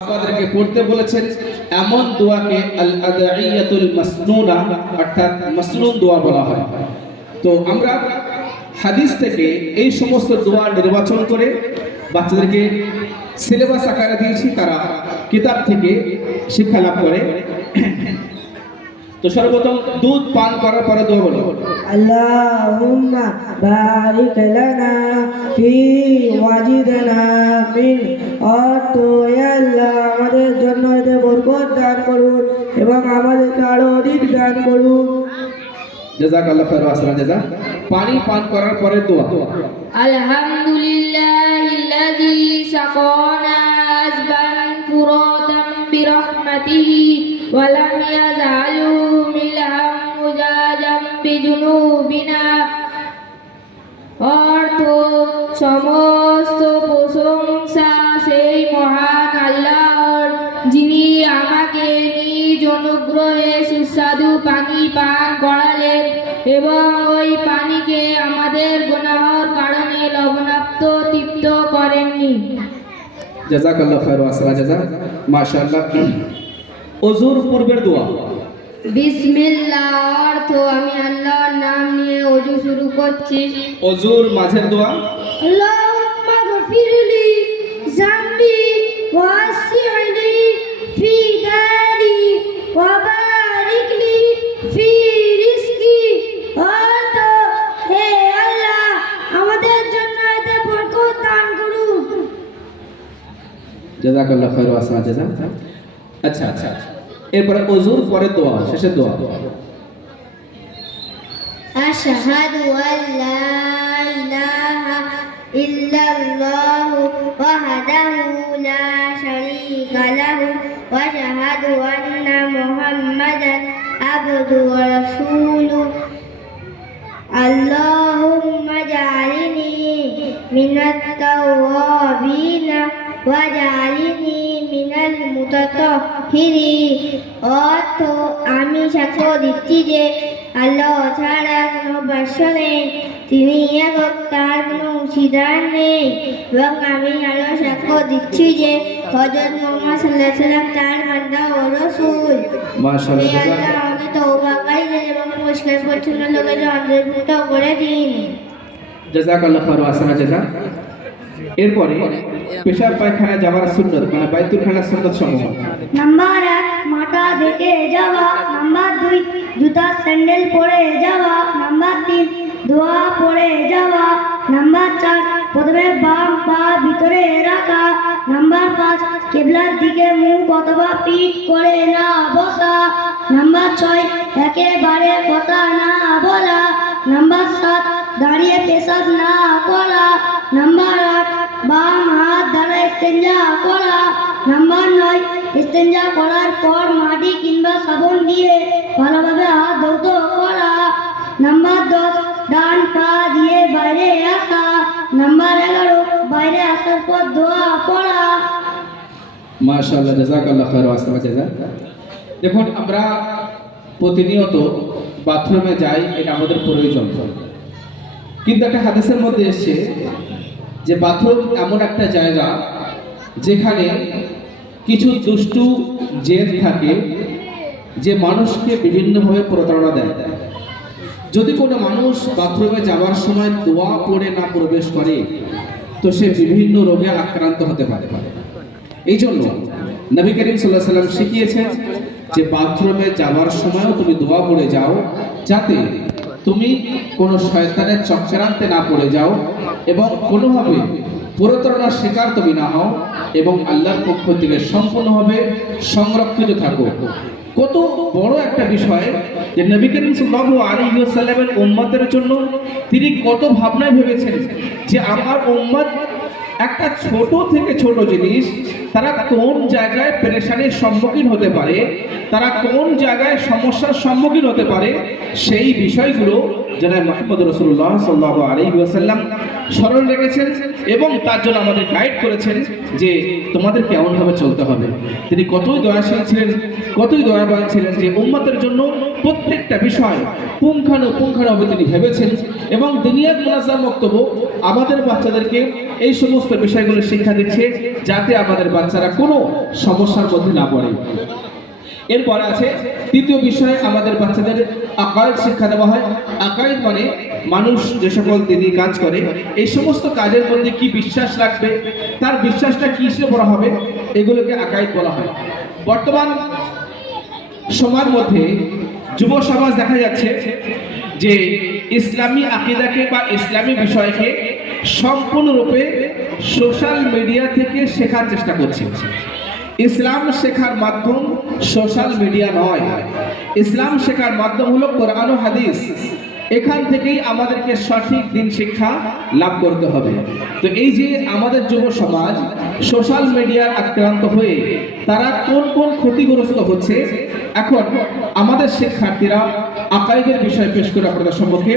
আমাদেরকে পড়তে বলেছেন এমন দোয়াকে আল আদঈয়াতুল মাসনুনা অর্থাৎ মাসনুন দোয়া বলা হয়। তো আমরা হাদিস থেকে এই সমস্ত দোয়া নির্বাচন করে বাচ্চাদেরকে সিলেবাস আকারে দিয়েছি, তারা কিতাব থেকে শিক্ষা লাভ করে। তো সর্বপ্রথম দুধ পান করার পরে দোয়া বলো, আল্লাহুম্মা বারিক লানা ফি ওয়াজিদনা মিন অর্থ আল্লাহ আমাদের জন্য এতে বরকত দান করুন এবং আমাদেরকে আরো অধিক দান করুন। জাযাকাল্লাহু খাইরান ওয়া সালাম। জাযা পানি পান করার পরে দোয়া, আলহামদুলিল্লাহিল্লাযী সাকানা আযবান ফুরাতাম বিরহমাতিহি ওয়া লাম ইয়াজআলু মিলহাম মুজাজাম বিজুনুবিনা। অর্থ সমস্ত প্রশংসা সেই মহান আল্লাহর, যিনি আমাকে নিজ অনুগ্রহে সুস্বাদু পানি পান করালেন এবং ওই পানিকে আমাদের গুনাহর কারণে লবণাক্ত তৃপ্ত করেননি। জাযাকাল্লাহু খাইরান ওয়া সালাম। জাযা মাশাআল্লাহ। ওযুর পূর্বের দোয়া, বিসমিল্লাহ। অর্থ আমি আল্লাহর নাম নিয়ে ওযু শুরু করছি। ওযুর মাঝের দোয়া, আল্লাহুম্মা গফিরলি যামবি ওয়াসি'লি ফি দারি ওয়া বারিকলি ফি রিজকি। অর্থ হে আল্লাহ আমাদের জন্য এতে বরকত দান করুন। জাযাকাল্লাহু খাইরান ওয়া সালাম। জাযা আচ্ছা, এরপরে ওযুর পরের দোয়া, শেষের দোয়া, আশহাদু আল্লা ইলাহা ইল্লাল্লাহু ওয়াহদাহু লা শারীকা লাহু ওয়া আশহাদু আন্না মুহাম্মাদান আবদুহু ওয়া রাসূলুহু। আল্লাহুম্মা জাআলনি মিনাত তাওয়াবিনা ওয়া জাআলনি মিনাল মুতাতাহহিরিন। অর্থ আমি সাক্ষ্য দিচ্ছি যে আল্লাহ ছাড়া কোনো উপাস্য নেই, তিনি একক, তার কোনো অংশীদার নেই, এবং আমি আরো সাক্ষ্য দিচ্ছি যে হযরত মুহাম্মদ সাল্লাল্লাহু আলাইহি ওয়াসাল্লাম তার বান্দা ও রাসূল। মাশাআল্লাহ। হে আল্লাহ আমাকে তওবাকারীদের এবং পরিষ্কার পরিচ্ছন্ন লোকেদের অন্তর্ভুক্ত করে দিন। জাযাকাল্লাহু খাইরান ওয়া সালাম। জাযা এরপরে পেশাব পায়খানা যাওয়ার সুন্নত, মানে বাইতুল খানার সুন্নত সমূহ। নাম্বার 1 মাথা ঢেকে যাওয়া। নাম্বার 2 জুতা স্যান্ডেল পরে যাওয়া। নাম্বার 3 দোয়া পড়ে যাওয়া। নাম্বার 4 প্রথমে বাম পা ভিতরে রাখা। নাম্বার 5 কিবলার দিকে মুখ অথবা পিঠ করে না বসা। নাম্বার 6 একেবারে কথা না বলা। নাম্বার 7 দাঁড়িয়ে পেশাব না করা। নাম্বার 8 বাম হাত দ্বারা ইস্তেঞ্জা করা। নাম্বার 9 ইস্তেঞ্জা করার পর মাটি কিংবা সাবান দিয়ে ভালোভাবে হাত ধৌত করা। নাম্বার 10 ডান পা দিয়ে বাইরে আসা। নাম্বার 11 বাইরে আসার পর দোয়া পড়া। মাশাআল্লাহ, জাযাকাল্লাহু খাইরান ওয়া সালাম। জাযা দেখুন, আমরা প্রতিনিয়ত বাথরুমে যাই, এটা আমাদের প্রয়োজন, কিন্তু একটা হাদিসের মধ্যে এসেছে যে বাথরুম এমন একটা জায়গা যেখানে কিছু দুষ্টু জেদ থাকে যে মানুষকে বিভিন্নভাবে প্রতারণা দেয়। যদি কোনো মানুষ বাথরুমে যাওয়ার সময় দোয়া পড়ে না প্রবেশ করে তো সে বিভিন্ন রোগে আক্রান্ত হতে পারে। এই জন্য নবী করিম সাল্লাল্লাহু আলাইহি ওয়াসাল্লাম শিখিয়েছেন যে বাথরুমে যাওয়ার সময়ও তুমি দোয়া পড়ে যাও, যাতে তুমি কোনো শয়তানের চক্রান্তে না পড়ে যাও এবং কোনোভাবে প্রতারণার শিকার তুমি না হও এবং আল্লাহর পক্ষ থেকে সম্পূর্ণভাবে সংরক্ষিত থাকো। কত বড় একটা বিষয় যে নবী করিম সাল্লাল্লাহু আলাইহি ওয়াসাল্লামের উম্মতের জন্য তিনি কত ভাবনায় ভেবেছেন যে আমার উম্মত একটা ছোট থেকে ছোট জিনিস, তারা কোন জায়গায় পেরেশানির সম্মুখীন হতে পারে, তারা কোন জায়গায় সমস্যার সম্মুখীন হতে পারে, সেই বিষয়গুলো জনাব মুহাম্মদ রাসূলুল্লাহ সাল্লাল্লাহু আলাইহি ওয়াসাল্লাম স্মরণ রেখেছেন এবং তার জন্য আমাদের গাইড করেছেন যে তোমাদের কেমনভাবে চলতে হবে। তিনি কতই দয়াশীল ছিলেন, কতই দয়াবান ছিলেন যে উম্মতের জন্য প্রত্যেকটা বিষয় পুঙ্খানুপুঙ্খানুভাবে তিনি ভেবেছেন এবং দিনিয়াত মুনাজ্জাম বক্তব্য আমাদের বাচ্চাদেরকে এই সমস্ত বিষয়গুলো শিক্ষা দিচ্ছে যাতে আমাদের বাচ্চারা কোনো সমস্যার মধ্যে না পড়ে। এরপরে আছে তৃতীয় বিষয়ে আমাদের বাচ্চাদের আকায়েদ শিক্ষা দেওয়া হয়। আকায়েদ মানে মানুষ যে সকল দিনই কাজ করে এই সমস্ত কাজের মধ্যে কি বিশ্বাস রাখবে, তার বিশ্বাসটা কিসে বলা হবে, এগুলোকে আকায়েদ বলা হয়। বর্তমান সমাজ মধ্যে যুব সমাজ দেখা যাচ্ছে যে ইসলামী আকীদাকে বা ইসলামী বিষয়কে সম্পূর্ণরূপে সোশ্যাল মিডিয়া থেকে শেখার চেষ্টা করছে। ইসলাম শেখার মাধ্যম সোশ্যাল মিডিয়া নয়, ইসলাম শেখার মাধ্যম হলো কোরআন ও হাদিস। এখান থেকেই আমাদেরকে সঠিক দিন শিক্ষা লাভ করতে হবে। তো এই যে আমাদের যুব সমাজ সোশ্যাল মিডিয়ার আক্রান্ত হয়ে তারা কোন কোন ক্ষতিগ্রস্ত হচ্ছে, এখন আমাদের শিক্ষার্থীরা আকাইদের বিষয় পেশ করে আপনাদের সম্মুখে